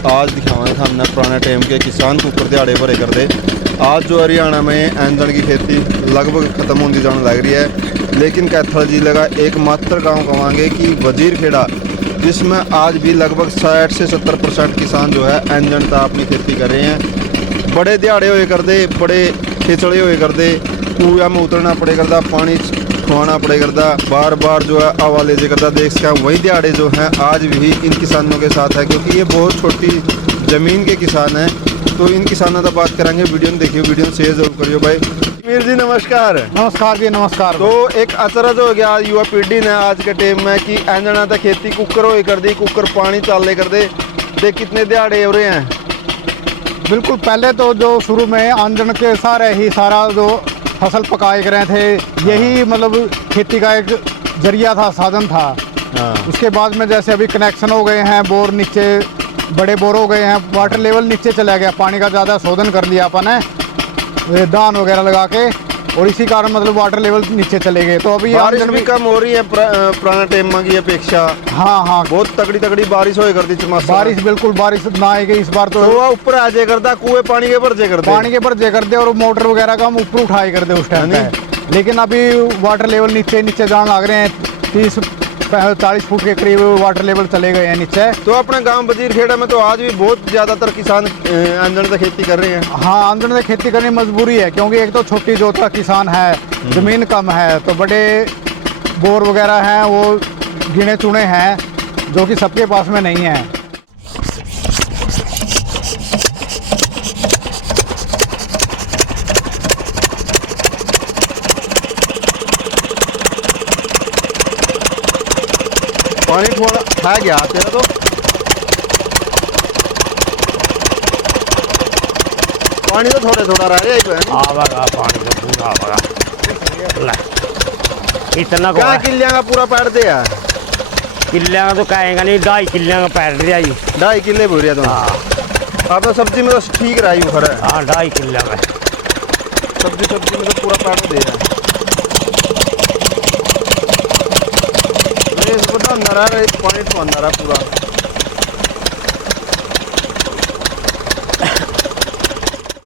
आज दिखाना था हमने पुराने टाइम के किसान कुकर दिहाड़े भरे कर दे। आज जो हरियाणा में एंजण की खेती लगभग ख़त्म होती जाने लग रही है, लेकिन कैथल जिले का एकमात्र गांव कहेंगे कि वजीर खेड़ा, जिसमें आज भी लगभग 60 से 70% किसान जो है एंजण का अपनी खेती कर रहे हैं। बड़े दिहाड़े हुए कर दे, बड़े खिचड़े हुए कर दे, कुएं में उतरना पड़े करता, पानी खुआना पड़े करता, बार बार जो है हवा ले जे करता। देख सकें वही दिहाड़े जो हैं आज भी इन किसानों के साथ है, क्योंकि ये बहुत छोटी ज़मीन के किसान हैं। तो इन किसानों से बात करेंगे। वीडियो में देखिए, वीडियो शेयर जरूर करियो भाई। मीर जी नमस्कार। नमस्कार जी, नमस्कार। तो एक अचरज हो गया युवा पीढ़ी ने आज के टाइम में कि एंजणा तक खेती कुकर हो कर दी, कुकर पानी चाले कर दे। देख कितने दिहाड़े हो रहे हैं। बिल्कुल, पहले तो जो शुरू में आंजण के सारे ही सारा जो फसल पकाए कर रहे थे, यही मतलब खेती का एक जरिया था, साधन था। उसके बाद में जैसे अभी कनेक्शन हो गए हैं, बोर नीचे बड़े बोर हो गए हैं, वाटर लेवल नीचे चला गया, पानी का ज़्यादा शोधन कर लिया अपन ने दान वगैरह लगा के, और इसी कारण मतलब वाटर लेवल नीचे चले गए। तो अभी बारिश भी कम हो रही है पुराने टाइम की अपेक्षा। हाँ, बहुत तगड़ी बारिश हो करती चमत्कार। बारिश बिल्कुल बारिश ना आएगी इस बार तो ऊपर आ जाए करता, कुएं पानी के भर जाए कर दे और मोटर वगैरह का हम ऊपर उठाए कर दे उस टाइम पे। लेकिन अभी वाटर लेवल नीचे जाने लग रहे हैं, 30-40 फुट के करीब वाटर लेवल चले गए हैं नीचे। तो अपने गांव वजीर खेड़ा में तो आज भी बहुत ज़्यादातर किसान आंजण से खेती कर रहे हैं। हाँ, आंजण से खेती करनी मजबूरी है, क्योंकि एक तो छोटी जोत का किसान है, ज़मीन कम है, तो बड़े बोर वगैरह हैं वो गिने चुने हैं, जो कि सबके पास में नहीं है। पानी थोड़ा खा गया तेरा तो। पानी तो थोड़ा रह गया है। पानी तो पूरा आवेगा। इतना क्या किलिया का पूरा पैर दिया? किले का तो कहेगा नहीं, 2.5 किले का पैर दिया जी। 2.5 किले बोल रहा तुम? हाँ। आप तो सब्जी में तो ठीक रहा है खड़ा। हाँ, 2.5 किले में सब्जी में तो पूरा पैर दे रहा है। तो अंदर है, पानी तो अंदर है पूरा।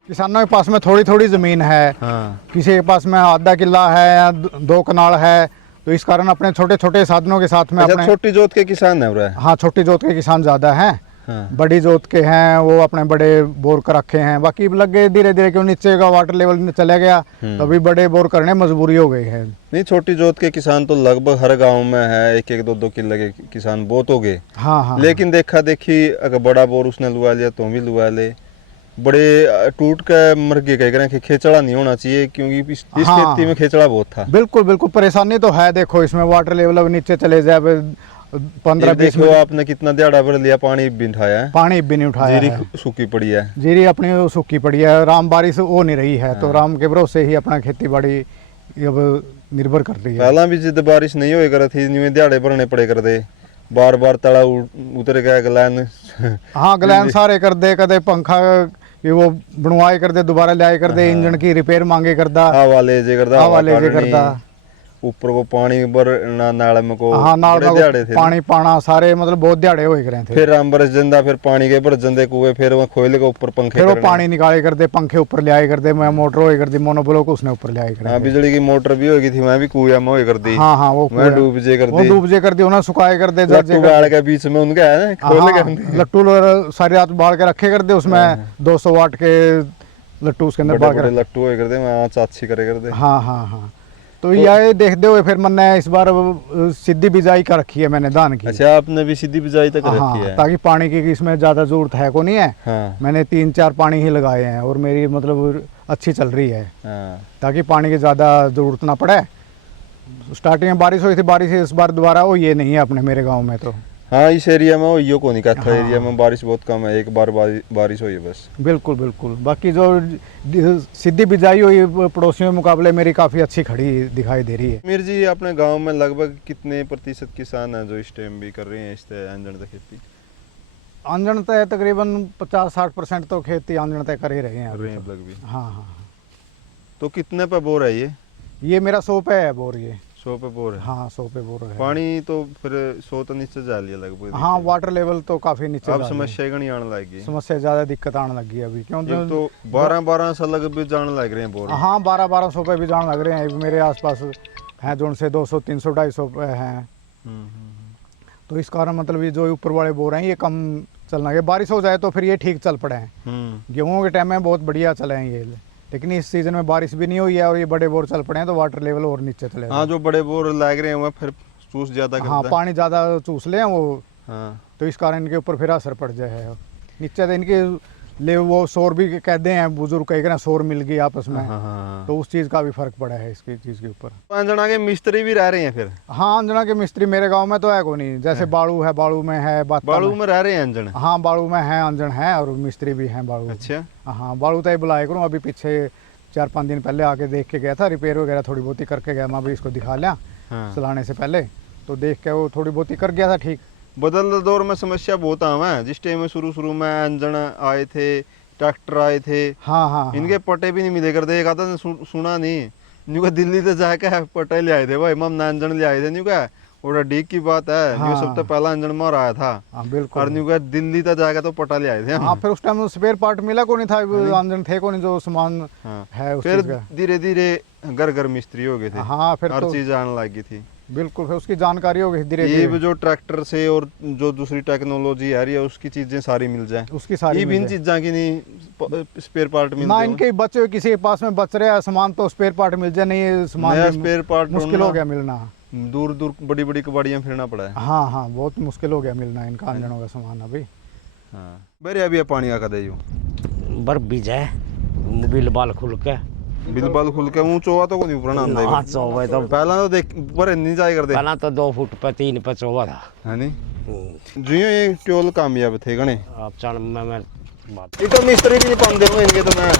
किसानों के पास में थोड़ी ज़मीन है। हाँ। किसी के पास में आधा किला है या 2 कनाल है, तो इस कारण अपने छोटे साधनों के साथ में अपने छोटी जोत के किसान है। हाँ, छोटी जोत के किसान ज़्यादा हैं। हाँ। बड़ी जोत के हैं वो अपने बड़े बोर कर रखे हैं। बाकी लग गए धीरे धीरे, क्यों नीचे का वाटर लेवल चला गया, तो अभी बड़े बोर करने मजबूरी हो गई है। नहीं, छोटी जोत के किसान तो लगभग हर गांव में है, 1-1, 2-2 किले के किसान बहुत हो गए। हाँ। लेकिन देखा देखी अगर बड़ा बोर उसने लुआ लिया तो भी लुआ ले। बड़े टूट के मर गए कह रहे हैं कि खेचड़ा नहीं होना चाहिए, क्योंकि इस खेती में खेचड़ा बहुत था। बिल्कुल परेशानी तो है। देखो इसमें वाटर लेवल अब नीचे चले जाए 15-20 देखो आपने कितना दिहाड़ा भर लिया, पानी भी उठाया है। पानी भी नहीं उठाया। जीरी सूखी पड़ी है। जीरी अपनी सूखी पड़ी है। राम बारिश हो नहीं रही है, तो राम के भरोसे ही अपना खेती बाड़ी अब निर्भर कर रही है। पहला भी जिद बारिश नहीं हो कर थी, दिहाड़े भरने पड़े कर दे, बार तला उतर गया गलैन। हाँ, गलैन सारे कर दे, कदे पंखा वो बनवाए कर दे, दोबारा लाए कर दे, इंजन की रिपेयर मांगे करदा, हवा ले जे करदा, ऊपर को पानी भर नाल में को। हाँ, नाल में पानी पाना सारे मतलब बहुत दिहाड़े होए करे थे। फिर राम बरस जंदा, फिर पानी के भर जंदे कुएं, फिर वो खोले के ऊपर पंखे, फिर वो पानी निकाले कर दे, पंखे ऊपर ले आए कर दे, मैं मोटर होए कर दी, मोनोब्लॉक उसने ऊपर ले आए कर। हां, बिजली की मोटर भी होगी थी, मैं भी कुएं में होए कर दी। हाँ, वो डूब जे कर दी, उन्हें सुखाए कर दे, लट्टू गाड़ के बीच में उनका है खोल के लट्टू सारी रात बाल के रखे कर दे, उसमें 200 वाट के लट्टू उसके अंदर बाल के लट्टू होए कर दे, मैं चाची करे कर दे। हाँ। तो ये देखते हुए फिर मैंने इस बार सीधी बिजाई कर रखी है, मैंने धान की। अच्छा, आपने भी सीधी बिजाई तक रखी है? ताकि पानी की इसमें ज़्यादा ज़रूरत है को नहीं है। हाँ। मैंने 3-4 पानी ही लगाए हैं और मेरी मतलब अच्छी चल रही है। हाँ। ताकि पानी की ज़्यादा ज़रूरत ना पड़े। स्टार्टिंग में बारिश हुई थी, बारिश इस बार दोबारा हो ये नहीं है अपने मेरे गाँव में तो। हाँ, इस एरिया में यो को नहीं कहता। एरिया में बारिश बहुत कम है, एक बार बारिश हुई है बस। बिल्कुल। बाकी जो सीधी बिजाई हुई पड़ोसियों के मुकाबले मेरी काफ़ी अच्छी खड़ी दिखाई दे रही है। मीर जी, अपने गांव में लगभग कितने प्रतिशत किसान हैं जो इस टाइम भी कर रहे हैं इस आंजण की खेती? आंजण तय तकरीबन 50-60% तो खेती आंजण तय कर ही रहे हैं लगभग भी। हाँ। तो कितने पे बोर है ये? ये मेरा 100 पे है बोर। ये 100 पे बोर है। हाँ 100 पे बोर है। पानी तो फिर 100 तो नीचे जा लिया लगभग। हाँ वाटर लेवल तो काफी नीचे अब जा रही है। समस्या ही आने लगी। समस्या ज्यादा दिक्कत आने लगी है अभी, क्यों एक तो 12 साल लग भी जाने लग रहे हैं बोर। हाँ 1200 पे भी जाने लग रहे हैं। अभी मेरे आसपास हैं जो उनसे 200 300 250 पे हैं। तो इस कारण मतलब ये जो ऊपर वाले बोर हैं ये कम चलना है। बारिश हो जाए तो फिर ये ठीक चल पड़े हैं। गेहूँ के टाइम में बहुत बढ़िया चले हैं ये, लेकिन इस सीजन में बारिश भी नहीं हुई है और ये बड़े बोर चल पड़े हैं तो वाटर लेवल और नीचे चले। हाँ जो बड़े बोर लग रहे हैं फिर चूस ज्यादा करता है। हाँ पानी ज़्यादा चूस ले वो। हाँ तो इस कारण इनके ऊपर फिर असर पड़ जाए है। नीचे तो इनके ले वो शोर भी कहते हैं बुजुर्ग कह ना, शोर मिल गई आपस में। हाँ। तो उस चीज़ का भी फर्क पड़ा है इसकी चीज़ के ऊपर। अंजना के मिस्त्री भी रह रहे हैं फिर। हाँ अंजना के मिस्त्री मेरे गांव में तो है को नहीं, जैसे बाड़ू है, बाड़ू में है, बाड़ू में रह रहे हैं अंजन। हाँ बाड़ू में है, अंजन है और मिस्त्री भी हैं बाड़ू। अच्छा हाँ बाड़ू तो ही बुलाया करूँ, अभी पीछे 4-5 दिन पहले आके देख के गया था, रिपेयर वगैरह थोड़ी बहुत ही करके गया। मैं भी इसको दिखा लिया चलाने से पहले, तो देख के वो थोड़ी बहुत ही कर गया था ठीक। बदल दौर में समस्या बहुत आम है। जिस टाइम में शुरू में अंजन आए थे, ट्रैक्टर आए थे, हाँ इनके पट्टे भी नहीं मिले करते। एक आधा सुना नहीं न्यू का दिल्ली से जाके पट्टे ले आए थे भाई, मम अंजन ले आए थे न्यू का। और डीक की बात है। न्यू सब तो पहला अंजन मार आया था। बिल्कुल। और न्यू का दिल्ली तक जाके तो पट्टा ले आए थे। हाँ फिर उस टाइम स्पेयर पार्ट मिला को नहीं था, अंजन थे को नहीं जो सामान है उस फिर चीज़ का। धीरे धीरे घर घर मिस्त्री हो गए थे। हाँ फिर हर तो चीज आने लगी थी। बिल्कुल, फिर उसकी जानकारी हो गई धीरे ये धीरे। जो ट्रैक्टर से और जो दूसरी टेक्नोलॉजी आ रही है उसकी चीजें सारी मिल जाए। उसकी सारी इन चीजा की नहीं स्पेयर पार्ट मिलते ना, हो। इनके बचे हुए किसी के पास में बच रहे हैं सामान तो स्पेयर पार्ट मिल जाए, नहीं सामान नया भी स्पेयर पार्ट मुश्किल हो गया मिलना। दूर दूर बड़ी बड़ी कबाड़ियां फिरना पड़ा है। हाँ बहुत मुश्किल हो गया मिलना इनका अंजनों का सामान अभी। हाँ बेरे अभी पानी आका दे बर बीज है बिल बाल खुल के बिलबाल खुल के ऊंच हुआ तो कोई ऊपर ना आंदा ना चौबे तो पहला तो देख पर नहीं जाए कर दे। पहला तो 2 फुट पे 3 पे चौबा था है नहीं जियो ये ट्योल कामयाब थे गणे। अब चल मैं बात ये तो मिस्त्री भी नहीं पाते होंगे इनके तो मैं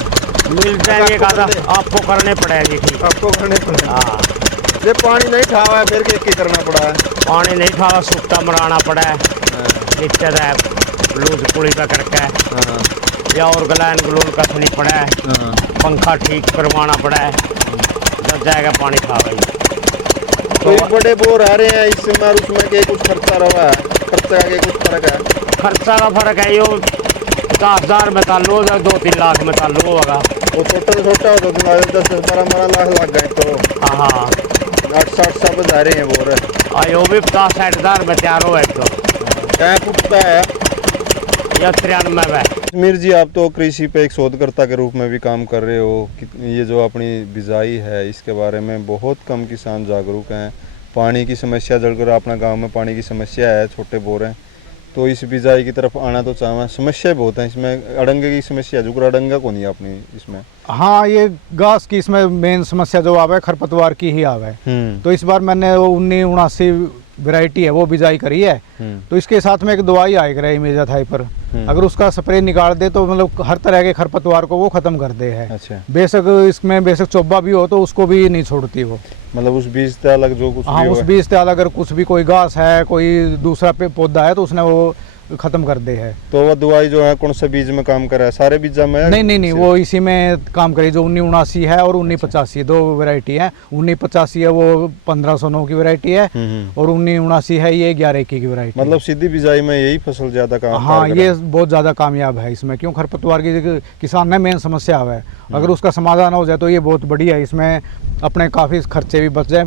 मिल जाएंगे कादा आपको करने पड़ेगी ठीक। आपको करने पड़े। हाँ ये पानी नहीं ठावा है फिर क्या करना पड़ा है। पानी नहीं खावा सूखता मराना पड़ा है नीचे से लूज पुली पे करके या और गलान ग्लून कसनी पड़ा है, पंखा ठीक करवाना पड़ा है, जब जाएगा पानी खा गई। तो बड़े बोर आ रहे हैं इसमें और उसमें के कुछ खर्चा रहा है, खर्चा के कुछ फर्क है। खर्चा का फर्क है यो 50,000 में तालु होगा 2-3 लाख में तालु होगा। वो टोटल छोटा हो तो 10-12 लाख लग गए तो हाँ 8-60 सब जा रहे हैं बोर। यो भी 50-60,000 में तैयार हो तो क्या फुटता है या 93 में। समीर जी आप तो कृषि पे एक शोधकर्ता के रूप में भी काम कर रहे हो। ये जो अपनी बिजाई है इसके बारे में बहुत कम किसान जागरूक हैं। पानी की समस्या जलकर अपना गांव में पानी की समस्या है, छोटे बोर हैं, तो इस बिजाई की तरफ आना तो चाहवा। समस्या बहुत है इसमें, अड़ंगे की समस्या जो अड़ंगा को नहीं अपनी इसमें। हाँ ये घास की इसमें मेन समस्या जो आवे खरपतवार की ही आवे। तो इस बार मैंने वो 1979 वैरायटी है वो बिजाई करी है। तो इसके साथ में एक दवाई आई रही इमेजाथाई पर, अगर उसका स्प्रे निकाल दे तो मतलब हर तरह के खरपतवार को वो खत्म कर दे है। अच्छा। बेशक इसमें बेशक चोबा भी हो तो उसको भी नहीं छोड़ती वो, मतलब उस बीज से अलग जो कुछ हाँ भी उस बीज से अलग अगर कुछ भी कोई घास है कोई दूसरा पौधा है तो उसने वो खत्म कर दे है। तो वो दवाई जो है कौन से बीज में काम कर रहा है, सारे बीजा में? नहीं वो इसी में काम करी जो 1979 है और 1985 दो वैरायटी है। 1985 है वो 1509 की वैरायटी है और 1979 है ये 1121 की वैरायटी। मतलब सीधी बिजाई में यही फसल ज्यादा काम। हाँ ये बहुत ज्यादा कामयाब है इसमें, क्यों खरपतवार की किसान में मेन समस्या है। अगर उसका समाधान हो जाए तो ये बहुत बढ़िया है। इसमें अपने काफी खर्चे भी बच जाए,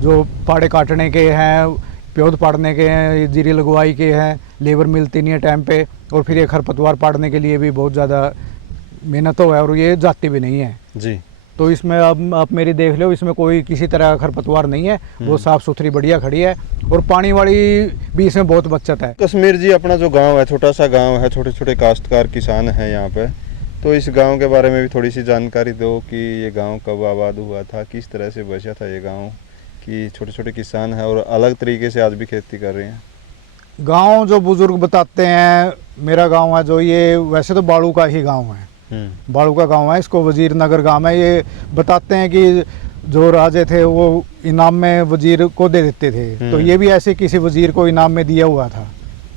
जो पाड़े काटने के हैं, प्योद पाड़ने के हैं, जीरी लगवाई के हैं, लेबर मिलती नहीं है टाइम पे, और फिर ये खरपतवार पाड़ने के लिए भी बहुत ज़्यादा मेहनत हो है और ये जाती भी नहीं है जी। तो इसमें अब आप मेरी देख लो, इसमें कोई किसी तरह का खरपतवार नहीं है, वो साफ़ सुथरी बढ़िया खड़ी है और पानी वाली भी इसमें बहुत बचत है। कश्मीर जी अपना जो गाँव है, छोटा सा गाँव है, छोटे छोटे काश्तकार किसान हैं यहाँ पे, तो इस गांव के बारे में भी थोड़ी सी जानकारी दो कि ये गांव कब आबाद हुआ था, किस तरह से बचा था ये गांव, कि छोटे छोटे किसान हैं और अलग तरीके से आज भी खेती कर रहे हैं। गांव जो बुजुर्ग बताते हैं, मेरा गांव है जो ये वैसे तो बाड़ू का ही गांव है, बाड़ू का गांव है, इसको वजीर नगर गांव है। ये बताते हैं कि जो राजे थे वो इनाम में वजीर को दे देते थे, तो ये भी ऐसे किसी वजीर को इनाम में दिया हुआ था।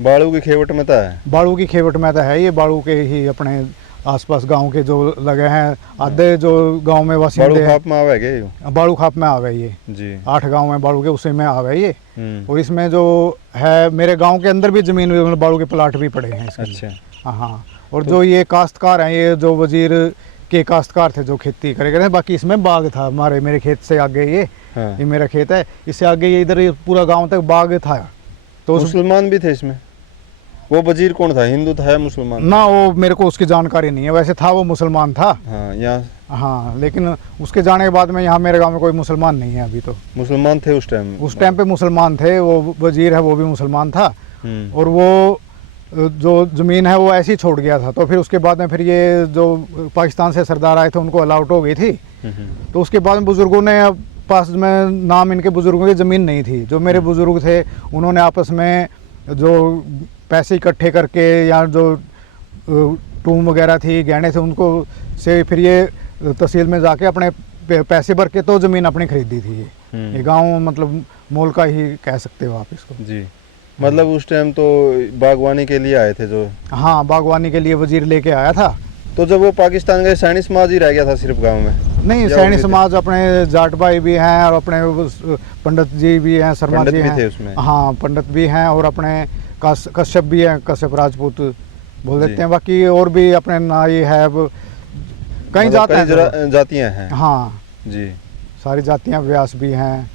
बाड़ू की खेवट में था है, बाड़ू की खेवट में था है, ये बाड़ू के ही अपने आसपास गांव के जो लगे हैं, आधे जो गांव में बाड़ू वासिंदे हैं। खाप में आवे गए बाड़ू खाप में आवे ये, जी। 8 गांव में बाड़ू के, उसी में आवे ये। हम्म। और इसमें जो है मेरे गांव के अंदर भी ज़मीन में बाड़ू के प्लाट भी पड़े हैं इसके। अच्छा। हाँ, और जो ये काश्तकार हैं, ये जो वजीर के काश्तकार थे जो खेती करे गए, बाकी इसमें बाग था हमारे, मेरे खेत से आगे हाँ। ये मेरा खेत है, इससे आगे ये इधर ये पूरा गांव तक बाग था। तो मुसलमान भी थे इसमें? वो वजीर कौन था, हिंदू था या मुसलमान? ना, वो मेरे को उसकी जानकारी नहीं है, वैसे था वो मुसलमान था। हाँ, यहाँ हाँ, लेकिन उसके जाने के बाद में यहाँ मेरे गांव में कोई मुसलमान नहीं है अभी। तो मुसलमान थे उस टाइम? उस टाइम पे मुसलमान थे, वो वजीर है वो भी मुसलमान था। और वो जो ज़मीन है वो ऐसे ही छोड़ गया था। तो फिर उसके बाद में फिर ये जो पाकिस्तान से सरदार आए थे उनको अलाउट हो गई थी। तो उसके बाद में बुज़ुर्गों ने पास में, नाम इनके बुज़ुर्गों की ज़मीन नहीं थी, जो मेरे बुज़ुर्ग थे उन्होंने आपस में जो पैसे इकट्ठे करके या जो टूम वगैरह थी, गहने थे, उनको से फिर ये तहसील में जाके अपने पैसे भर के तो ज़मीन अपनी खरीदी थी। ये गांव मतलब मोल का ही कह सकते हो आप इसको। जी। मतलब उस टाइम तो बागवानी के लिए आए थे जो? हाँ, बागवानी के लिए वजीर लेके आया था। तो जब वो पाकिस्तान गए, सैनी समाज ही रह गया था सिर्फ गांव में? नहीं, सैनी समाज अपने जाट भाई भी हैं और अपने पंडित जी भी हैं, शर्मा जी हैं उसमें? हाँ, पंडित भी हैं और अपने कश्यप भी हैं, कश्यप राजपूत बोल देते हैं। बाकी और भी अपने नाई है, कई मतलब जातियाँ जातियाँ हैं। हाँ जी। सारी जातियाँ, व्यास भी हैं।